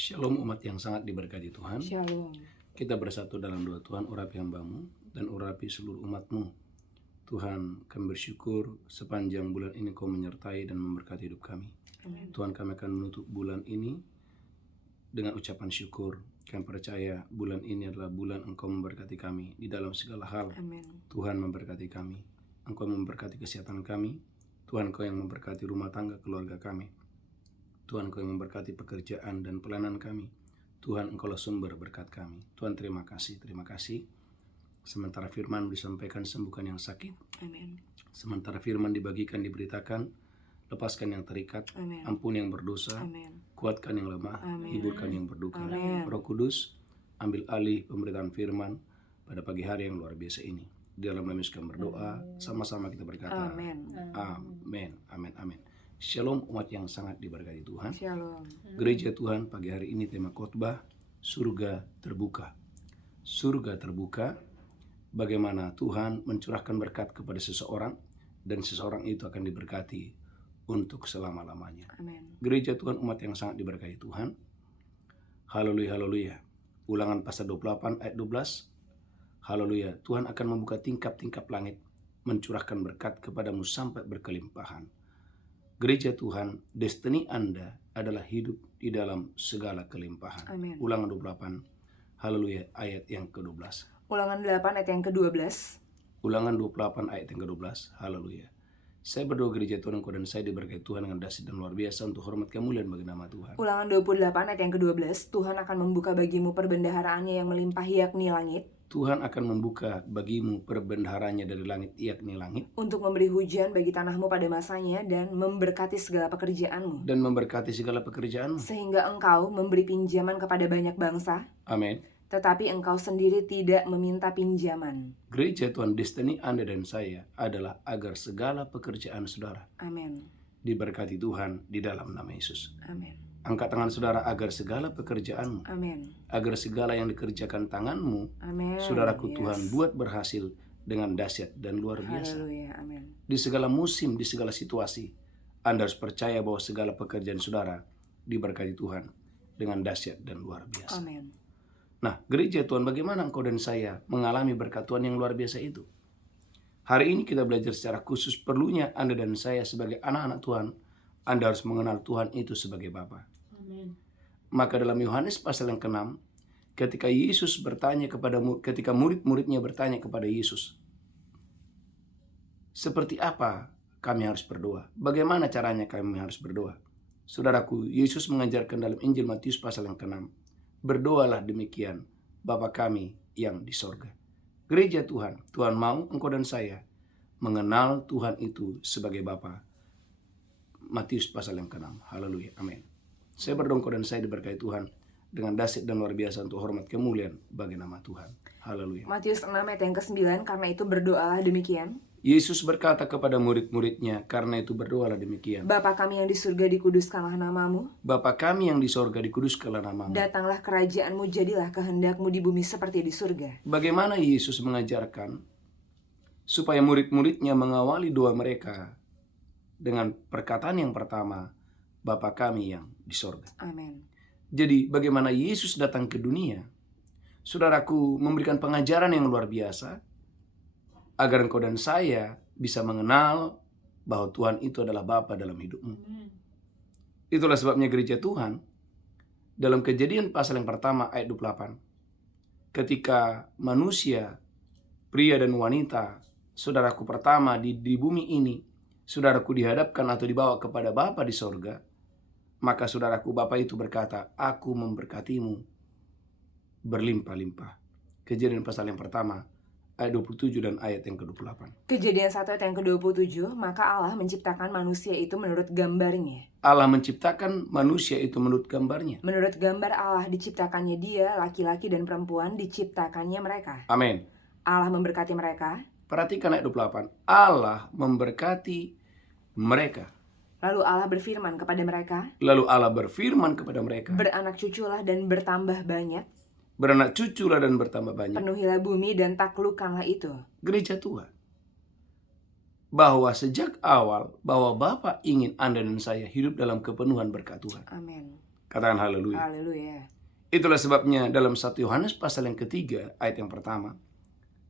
Shalom umat yang sangat diberkati Tuhan. Shalom. Kita bersatu dalam doa Tuhan, urapi hambamu dan urapi seluruh umatmu. Tuhan, kami bersyukur sepanjang bulan ini Kau menyertai dan memberkati hidup kami. Amen. Tuhan, kami akan menutup bulan ini dengan ucapan syukur. Kami percaya bulan ini adalah bulan Engkau memberkati kami di dalam segala hal. Amen. Tuhan memberkati kami. Engkau memberkati kesehatan kami. Tuhan, Kau yang memberkati rumah tangga keluarga kami. Tuhan, Kau yang memberkati pekerjaan dan pelayanan kami. Tuhan, Engkaulah sumber berkat kami. Tuhan, terima kasih. Sementara firman disampaikan, sembuhkan yang sakit. Amen. Sementara firman dibagikan, diberitakan, lepaskan yang terikat. Amen. Ampuni yang berdosa. Amen. Kuatkan yang lemah. Amen. Hiburkan yang berduka. Amen. Roh Kudus, ambil alih pemberitaan firman pada pagi hari yang luar biasa ini. Di dalam nama Yesus kami berdoa, sama-sama kita berkata, Amen. Amin. Amin. Amin. Shalom umat yang sangat diberkati Tuhan. Shalom. Gereja Tuhan, pagi hari ini tema khotbah surga terbuka. Surga terbuka, bagaimana Tuhan mencurahkan berkat kepada seseorang dan seseorang itu akan diberkati untuk selama-lamanya. Amen. Gereja Tuhan, umat yang sangat diberkati Tuhan. Haleluya, haleluya. Ulangan pasal 28 ayat 12. Haleluya. Tuhan akan membuka tingkap-tingkap langit, mencurahkan berkat kepadamu sampai berkelimpahan. Gereja Tuhan, destiny Anda adalah hidup di dalam segala kelimpahan. Amen. Ulangan 28, haleluya, ayat yang ke-12. Ulangan 8 ayat yang ke-12. Ulangan 28 ayat yang ke-12, haleluya. Saya berdoa gereja Tuhan, engkau dan saya diberkati Tuhan dengan dahsyat dan luar biasa untuk hormat kemuliaan bagi nama Tuhan. Ulangan 28 ayat yang ke-12. Tuhan akan membuka bagimu perbendaharaannya yang melimpahi yakni langit, Tuhan akan membuka bagimu perbendaharanya dari langit, yakni langit, untuk memberi hujan bagi tanahmu pada masanya dan memberkati segala pekerjaanmu, dan memberkati segala pekerjaanmu. sehingga engkau memberi pinjaman kepada banyak bangsa, Amin. tetapi engkau sendiri tidak meminta pinjaman. Gereja Tuhan, destiny Anda dan saya adalah agar segala pekerjaan saudara Amin. diberkati Tuhan di dalam nama Yesus. Amin. Angkat tangan saudara agar segala pekerjaanmu, Amin. agar segala yang dikerjakan tanganmu, Amin. saudaraku Yes. Tuhan buat berhasil dengan dahsyat dan luar biasa. Haleluya. Amin. Di segala musim, di segala situasi, Anda harus percaya bahwa segala pekerjaan saudara diberkati Tuhan dengan dahsyat dan luar biasa. Amin. Nah, gereja Tuhan, bagaimana engkau dan saya mengalami berkat Tuhan yang luar biasa itu? Hari ini kita belajar secara khusus perlunya Anda dan saya sebagai anak-anak Tuhan, Anda harus mengenal Tuhan itu sebagai Bapa. Amin. Maka dalam Yohanes pasal yang ke-6, ketika murid-muridnya bertanya kepada Yesus, seperti apa kami harus berdoa? Bagaimana caranya kami harus berdoa? Saudaraku, Yesus mengajarkan dalam Injil Matius pasal yang ke-6, berdoalah demikian, Bapa kami yang di sorga. Gereja Tuhan, Tuhan mau engkau dan saya mengenal Tuhan itu sebagai Bapa. Matius pasal yang ke-6. Haleluya. Amin. Saya berdoa engkau dan saya diberkati Tuhan dengan dahsyat dan luar biasa untuk hormat kemuliaan bagi nama Tuhan. Haleluya. Matius 6 ayat yang ke-9, karena itu berdoalah demikian. Yesus berkata kepada murid-muridnya, karena itu berdoalah demikian. Bapa kami yang di surga, dikuduskanlah namamu. Bapa kami yang di sorga, dikuduskanlah namamu. Datanglah kerajaanmu, jadilah kehendakmu di bumi seperti di surga. Bagaimana Yesus mengajarkan supaya murid-muridnya mengawali doa mereka dengan perkataan yang pertama, Bapa kami yang di sorga. Amin. Jadi bagaimana Yesus datang ke dunia, saudaraku, memberikan pengajaran yang luar biasa agar engkau dan saya bisa mengenal bahwa Tuhan itu adalah Bapa dalam hidupmu. Amin. Itulah sebabnya gereja Tuhan dalam Kejadian pasal yang pertama ayat 28, ketika manusia, pria dan wanita, saudaraku pertama di bumi ini, saudaraku dihadapkan atau dibawa kepada Bapa di sorga, maka saudaraku Bapa itu berkata, aku memberkatimu berlimpah-limpah. Kejadian pasal yang pertama ayat 27 dan ayat yang ke-28. Kejadian 1 ayat yang ke-27, maka Allah menciptakan manusia itu menurut gambarnya. Allah menciptakan manusia itu menurut gambarnya. Menurut gambar Allah diciptakannya dia, laki-laki dan perempuan diciptakannya mereka. Amin. Allah memberkati mereka. Perhatikan ayat 28. Allah memberkati mereka. Lalu Allah berfirman kepada mereka, Lalu Allah berfirman kepada mereka, beranak cuculah dan bertambah banyak, beranak cuculah dan bertambah banyak. penuhilah bumi dan taklukkanlah itu. Gereja Tuhan, bahwa sejak awal bahwa Bapa ingin Anda dan saya hidup dalam kepenuhan berkat Tuhan. Amin. Katakan haleluya. Haleluya. Itulah sebabnya dalam 1 Yohanes pasal yang ketiga ayat yang pertama.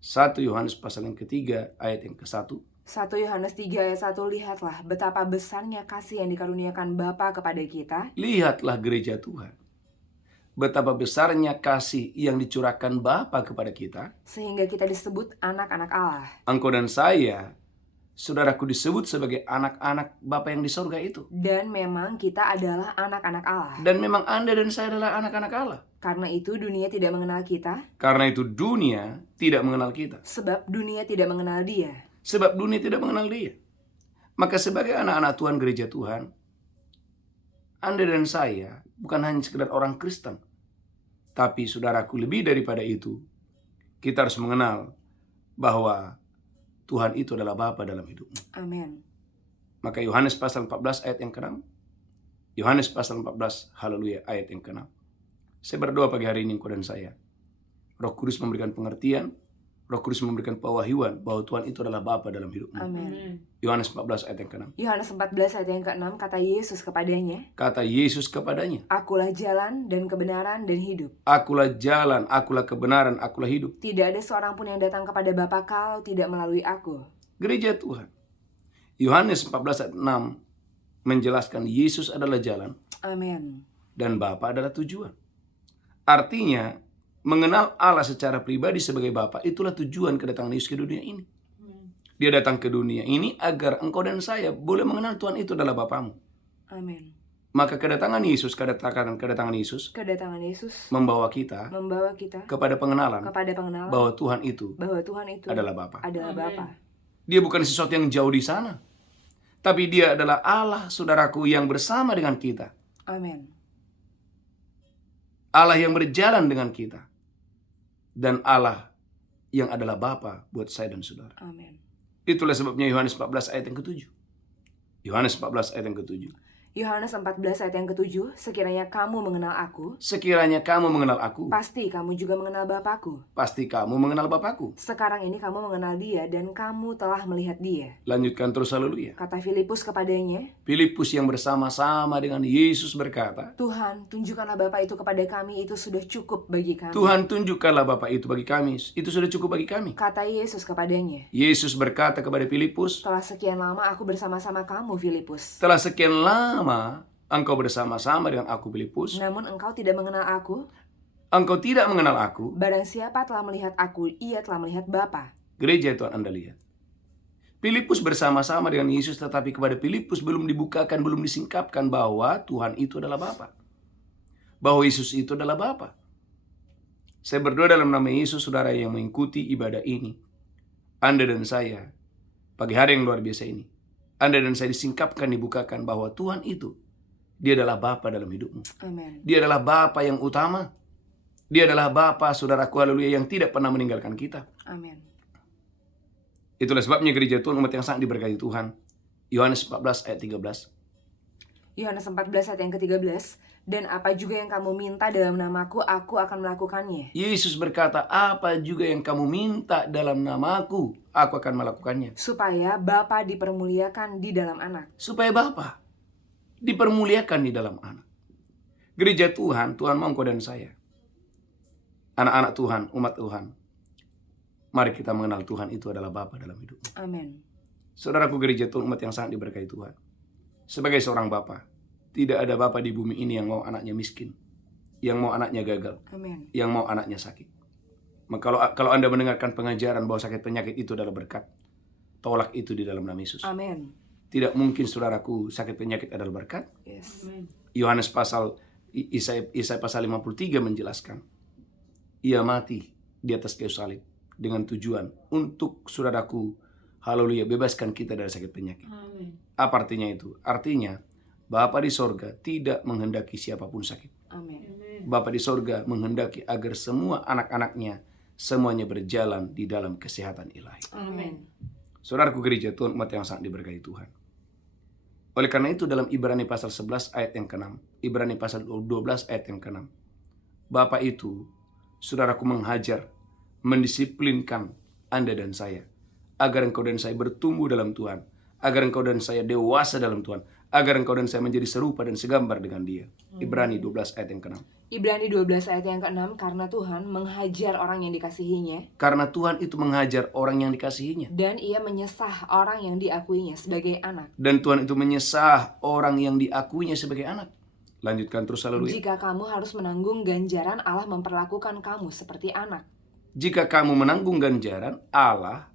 1 Yohanes pasal yang ketiga ayat yang ke-1. 1 Yohanes 3 ayat 1, lihatlah betapa besarnya kasih yang dikaruniakan Bapa kepada kita. Lihatlah gereja Tuhan. Betapa besarnya kasih yang dicurahkan Bapa kepada kita. Sehingga kita disebut anak-anak Allah. Engkau dan saya, saudaraku, disebut sebagai anak-anak Bapa yang di sorga itu. Dan memang kita adalah anak-anak Allah. Dan memang Anda dan saya adalah anak-anak Allah. Karena itu dunia tidak mengenal kita. Karena itu dunia tidak mengenal kita. Sebab dunia tidak mengenal Dia. Sebab dunia tidak mengenal Dia. Maka sebagai anak-anak Tuhan, gereja Tuhan, Anda dan saya bukan hanya sekedar orang Kristen. Tapi saudaraku, lebih daripada itu, kita harus mengenal bahwa Tuhan itu adalah Bapa dalam hidupmu. Amin. Maka Yohanes pasal 14 ayat yang ke-6. Yohanes pasal 14, haleluya, ayat yang ke-6. Saya berdoa pagi hari ini engkau dan saya. Roh Kudus memberikan pengertian, Roh Kudus memberikan pewahyuan bahwa Tuhan itu adalah Bapa dalam hidupmu. Amin. Yohanes 14 ayat yang ke-6. Yohanes 14 ayat yang ke-6, kata Yesus kepadanya, Kata Yesus kepadanya, Akulah jalan dan kebenaran dan hidup. Akulah jalan, akulah kebenaran, akulah hidup. Tidak ada seorang pun yang datang kepada Bapa kalau tidak melalui aku. Gereja Tuhan. Yohanes 14 ayat 6 menjelaskan Yesus adalah jalan Amin. dan Bapa adalah tujuan. Artinya, mengenal Allah secara pribadi sebagai Bapa, itulah tujuan kedatangan Yesus ke dunia ini. Dia datang ke dunia ini agar engkau dan saya boleh mengenal Tuhan itu adalah Bapamu. Amin. Maka kedatangan Yesus Kedatangan Yesus membawa kita membawa kita kepada pengenalan kepada pengenalan bahwa Tuhan itu bahwa Tuhan itu adalah Bapa. adalah Bapa. Dia bukan sesuatu yang jauh di sana, tapi Dia adalah Allah, saudaraku, yang bersama dengan kita. Amin. Allah yang berjalan dengan kita. Dan Allah yang adalah Bapa buat saya dan saudara. Amin. Itulah sebabnya Yohanes 14 ayat yang ke-7. Yohanes 14 ayat yang ke-7. Yohanes 14 ayat yang ke-7, sekiranya kamu mengenal aku, Sekiranya kamu mengenal aku, pasti kamu juga mengenal Bapakku. pasti kamu mengenal Bapakku. Sekarang ini kamu mengenal Dia dan kamu telah melihat Dia. Lanjutkan terus, haleluya. Kata Filipus kepadanya, Filipus yang bersama-sama dengan Yesus berkata, Tuhan, tunjukkanlah Bapa itu kepada kami, itu sudah cukup bagi kami. Tuhan, tunjukkanlah Bapa itu bagi kami, itu sudah cukup bagi kami. Kata Yesus kepadanya, Yesus berkata kepada Filipus, telah sekian lama aku bersama-sama kamu, Filipus. telah sekian lama engkau bersama-sama dengan aku, Filipus. Namun engkau tidak mengenal aku. Engkau tidak mengenal aku. Barang siapa telah melihat aku, ia telah melihat Bapa. Gereja Tuhan, Anda lihat. Filipus bersama-sama dengan Yesus, tetapi kepada Filipus belum dibukakan, belum disingkapkan bahwa Tuhan itu adalah Bapa. Bahwa Yesus itu adalah Bapa. Saya berdoa dalam nama Yesus, saudara yang mengikuti ibadah ini. Anda dan saya, pagi hari yang luar biasa ini. Anda dan saya disingkapkan, dibukakan bahwa Tuhan itu, Dia adalah Bapa dalam hidupmu. Amin. Dia adalah Bapa yang utama. Dia adalah Bapa, saudaraku, haleluya, yang tidak pernah meninggalkan kita. Amin. Itulah sebabnya gereja Tuhan, umat yang sangat diberkati Tuhan. Yohanes 14 ayat 13. Yohanes 14 ayat yang ke-13, dan apa juga yang kamu minta dalam namaku, aku akan melakukannya. Yesus berkata, apa juga yang kamu minta dalam namaku, aku akan melakukannya. Supaya Bapa dipermuliakan di dalam anak. Supaya Bapa dipermuliakan di dalam anak. Gereja Tuhan, Tuhan mau engkau dan saya, anak-anak Tuhan, umat Tuhan, mari kita mengenal Tuhan itu adalah Bapa dalam hidup. Amin. Saudaraku, gereja Tuhan, umat yang sangat diberkahi Tuhan. Sebagai seorang Bapa, tidak ada Bapa di bumi ini yang mau anaknya miskin, yang mau anaknya gagal, Amin. yang mau anaknya sakit. Maka kalau Anda mendengarkan pengajaran bahwa sakit penyakit itu adalah berkat, tolak itu di dalam nama Yesus. Amin. Tidak mungkin, saudaraku, sakit penyakit adalah berkat. Yes. Yohanes Isai pasal 53 menjelaskan, Ia mati di atas kayu salib dengan tujuan untuk, saudaraku, haleluya, bebaskan kita dari sakit penyakit. Amin. Apa artinya itu? Artinya Bapa di sorga tidak menghendaki siapapun sakit. Amin. Bapa di sorga menghendaki agar semua anak-anaknya semuanya berjalan di dalam kesehatan ilahi. Amin. Saudaraku, gereja Tuhan, umat yang sangat diberkahi Tuhan. Oleh karena itu dalam Ibrani pasal 11 ayat yang ke-6, Ibrani pasal 12 ayat yang ke-6, Bapa itu, saudaraku, menghajar, mendisiplinkan Anda dan saya, agar engkau dan saya bertumbuh dalam Tuhan, agar engkau dan saya dewasa dalam Tuhan, agar engkau dan saya menjadi serupa dan segambar dengan dia. Ibrani 12 ayat yang ke-6. Ibrani 12 ayat yang ke-6, karena Tuhan menghajar orang yang dikasihinya, Karena Tuhan itu menghajar orang yang dikasihinya. dan ia menyesah orang yang diakuinya sebagai anak. Dan Tuhan itu menyesah orang yang diakuinya sebagai anak. Lanjutkan terus, haleluya. Jika kamu harus menanggung ganjaran, Allah memperlakukan kamu seperti anak. Jika kamu menanggung ganjaran, Allah,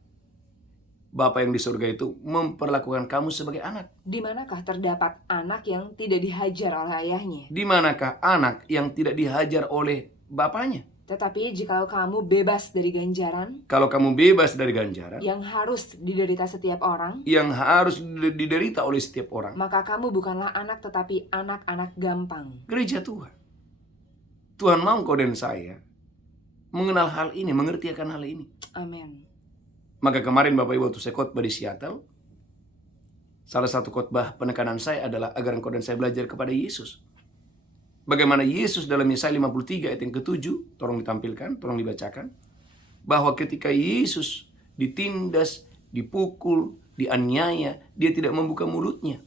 Bapa yang di surga itu memperlakukan kamu sebagai anak. Di manakah terdapat anak yang tidak dihajar oleh ayahnya? Di manakah anak yang tidak dihajar oleh bapaknya? Tetapi jikalau kamu bebas dari ganjaran Kalau kamu bebas dari ganjaran yang harus diderita setiap orang, yang harus diderita oleh setiap orang, maka kamu bukanlah anak tetapi anak-anak gampang. gereja Tuhan, Tuhan mau kau dan saya mengenal hal ini, mengerti akan hal ini. Amin. Maka kemarin Bapak Ibu waktu saya khotbah di Seattle, salah satu khotbah penekanan saya adalah agar engkau dan saya belajar kepada Yesus. Bagaimana Yesus dalam Yesaya 53 ayat yang ke-7, tolong ditampilkan, tolong dibacakan, bahwa ketika Yesus ditindas, dipukul, dianiaya, dia tidak membuka mulutnya.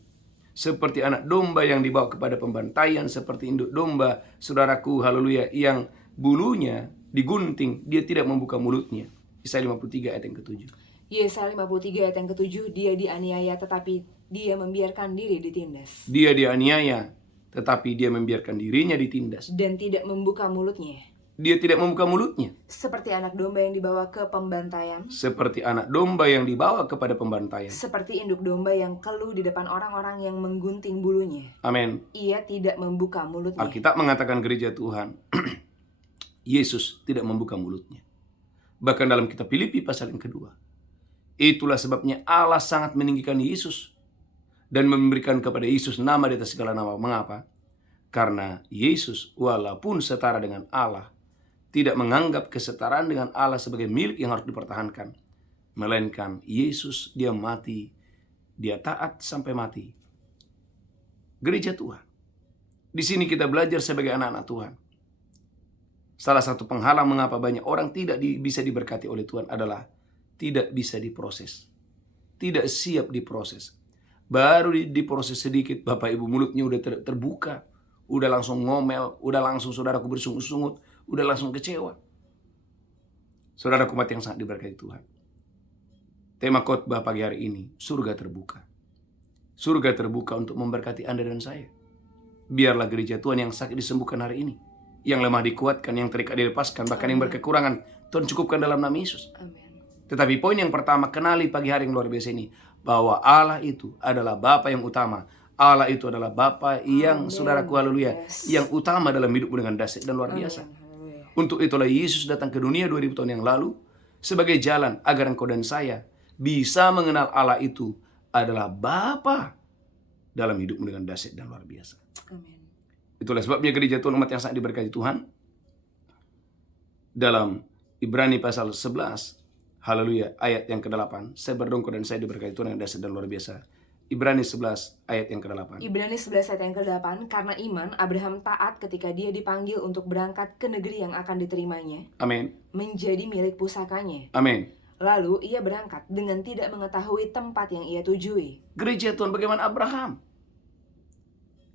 Seperti anak domba yang dibawa kepada pembantaian, seperti induk domba, saudaraku, haleluya, yang bulunya digunting, dia tidak membuka mulutnya. Yesaya 53 ayat yang ke-7. Yesaya 53 ayat yang ke-7, dia dianiaya tetapi dia membiarkan diri ditindas. Dia dianiaya, tetapi dia membiarkan dirinya ditindas. Dan tidak membuka mulutnya. Dia tidak membuka mulutnya. Seperti anak domba yang dibawa ke pembantaian. Seperti anak domba yang dibawa kepada pembantaian. Seperti induk domba yang keluh di depan orang-orang yang menggunting bulunya. Amin. Ia tidak membuka mulutnya. Alkitab mengatakan gereja Tuhan, Yesus tidak membuka mulutnya. Bahkan dalam kitab Filipi pasal yang kedua. Itulah sebabnya Allah sangat meninggikan Yesus dan memberikan kepada Yesus nama di atas segala nama. Mengapa? Karena Yesus walaupun setara dengan Allah, tidak menganggap kesetaraan dengan Allah sebagai milik yang harus dipertahankan. Melainkan Yesus, dia mati, dia taat sampai mati. Gereja Tuhan, di sini kita belajar sebagai anak-anak Tuhan. Salah satu penghalang mengapa banyak orang tidak bisa diberkati oleh Tuhan adalah tidak bisa diproses. Tidak siap diproses. Baru diproses sedikit, Bapak Ibu mulutnya udah terbuka. Udah langsung ngomel, udah langsung saudaraku bersungut-sungut, udah langsung kecewa. Saudaraku mati yang sangat diberkati Tuhan. Tema khotbah pagi hari ini, surga terbuka. Surga terbuka untuk memberkati Anda dan saya. Biarlah gereja Tuhan yang sakit disembuhkan hari ini. Yang lemah dikuatkan, yang terikat dilepaskan, bahkan yang berkekurangan Tuhan cukupkan dalam nama Yesus. Amin. Tetapi poin yang pertama, kenali pagi hari yang luar biasa ini, bahwa Allah itu adalah Bapa yang utama. Allah itu adalah Bapa yang, saudaraku, haleluya, yang utama dalam hidupmu dengan dahsyat dan luar biasa. Untuk itulah Yesus datang ke dunia 2000 tahun yang lalu sebagai jalan agar engkau dan saya bisa mengenal Allah itu adalah Bapa dalam hidupmu dengan dahsyat dan luar biasa. Amin. Itulah sebabnya gereja Tuhan, umat yang sangat diberkati Tuhan, dalam Ibrani pasal 11, haleluya, ayat yang ke-8. Saya berdoa dan saya diberkati Tuhan yang dahsyat dan luar biasa. Ibrani 11 ayat yang ke-8. Ibrani 11 ayat yang ke-8, karena iman Abraham taat ketika dia dipanggil untuk berangkat ke negeri yang akan diterimanya. Amin. Menjadi milik pusakanya. Amin. Lalu ia berangkat dengan tidak mengetahui tempat yang ia tujui. Gereja Tuhan, bagaimana Abraham?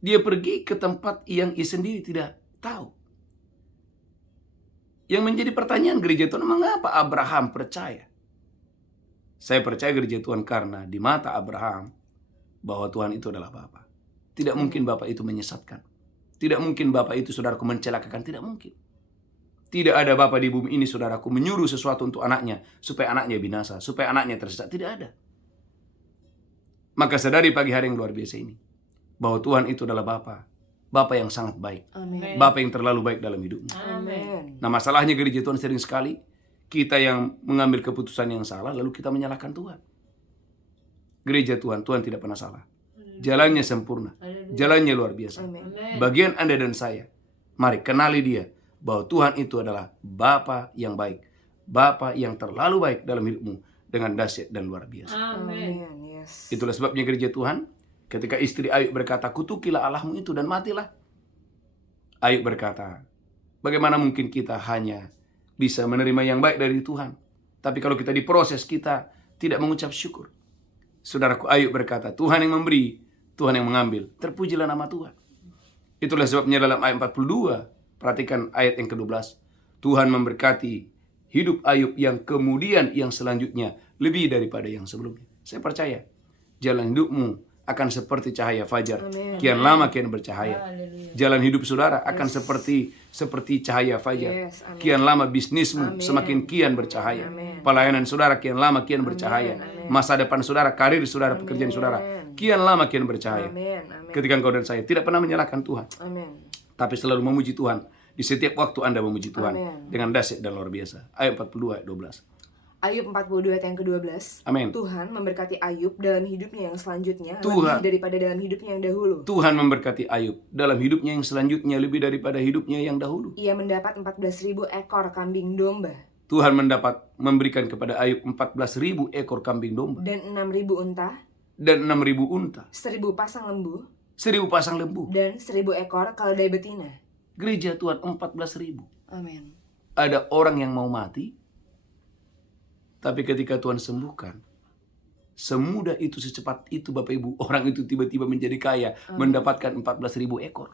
Dia pergi ke tempat yang ia sendiri tidak tahu. Yang menjadi pertanyaan gereja Tuhan, mengapa Abraham percaya? Saya percaya gereja Tuhan karena di mata Abraham bahwa Tuhan itu adalah Bapa. Tidak mungkin Bapa itu menyesatkan. Tidak mungkin Bapa itu, saudaraku, mencelakakan. Tidak mungkin. Tidak ada Bapa di bumi ini, saudaraku, menyuruh sesuatu untuk anaknya supaya anaknya binasa, supaya anaknya tersesat. Tidak ada. Maka sadari pagi hari yang luar biasa ini bahwa Tuhan itu adalah Bapa. Bapa yang sangat baik. Amin. Bapa yang terlalu baik dalam hidupmu. Amin. Nah, masalahnya gereja Tuhan sering sekali kita yang mengambil keputusan yang salah lalu kita menyalahkan Tuhan. Gereja Tuhan, Tuhan tidak pernah salah. Jalannya sempurna. Jalannya luar biasa. Amin. Bagian Anda dan saya, mari kenali dia bahwa Tuhan itu adalah Bapa yang baik. Bapa yang terlalu baik dalam hidupmu dengan dahsyat dan luar biasa. Amin. Yes. Itulah sebabnya gereja Tuhan, ketika istri Ayub berkata, kutukilah Allahmu itu dan matilah. Ayub berkata, bagaimana mungkin kita hanya bisa menerima yang baik dari Tuhan, tapi kalau kita diproses kita tidak mengucap syukur. Saudaraku, Ayub berkata, Tuhan yang memberi, Tuhan yang mengambil. Terpujilah nama Tuhan. Itulah sebabnya dalam ayat 42, perhatikan ayat yang ke-12. Tuhan memberkati hidup Ayub yang kemudian yang selanjutnya lebih daripada yang sebelumnya. Saya percaya jalan hidupmu akan seperti cahaya fajar. Amin. Kian lama kian bercahaya. Haleluya. Jalan hidup saudara akan seperti cahaya fajar. Yes, amin. Kian lama bisnismu Amin. semakin kian bercahaya. Amin. Pelayanan saudara kian lama kian bercahaya. Amin. Masa depan saudara, karir saudara, pekerjaan saudara kian lama kian bercahaya. Amin. Amin. Ketika engkau dan saya tidak pernah menyalahkan Tuhan, Amin. tapi selalu memuji Tuhan. Di setiap waktu Anda memuji Tuhan Amin. dengan dahsyat dan luar biasa. Ayat 42 ayat 12. Ayub 42 ayat yang ke-12. Amin. Tuhan memberkati Ayub dalam hidupnya yang selanjutnya Tuhan. lebih daripada dalam hidupnya yang dahulu. Tuhan memberkati Ayub dalam hidupnya yang selanjutnya lebih daripada hidupnya yang dahulu. Ia mendapat 14.000 ekor kambing domba Tuhan memberikan kepada Ayub 14.000 ekor kambing domba dan 6.000 unta, dan 6.000 unta, 1.000 pasang lembu, 1.000 pasang lembu. dan 1.000 ekor keledai betina. Gereja Tuhan 14.000. Amin. Ada orang yang mau mati, tapi ketika Tuhan sembuhkan, semudah itu, secepat itu Bapak Ibu, orang itu tiba-tiba menjadi kaya, mendapatkan 14.000 ekor.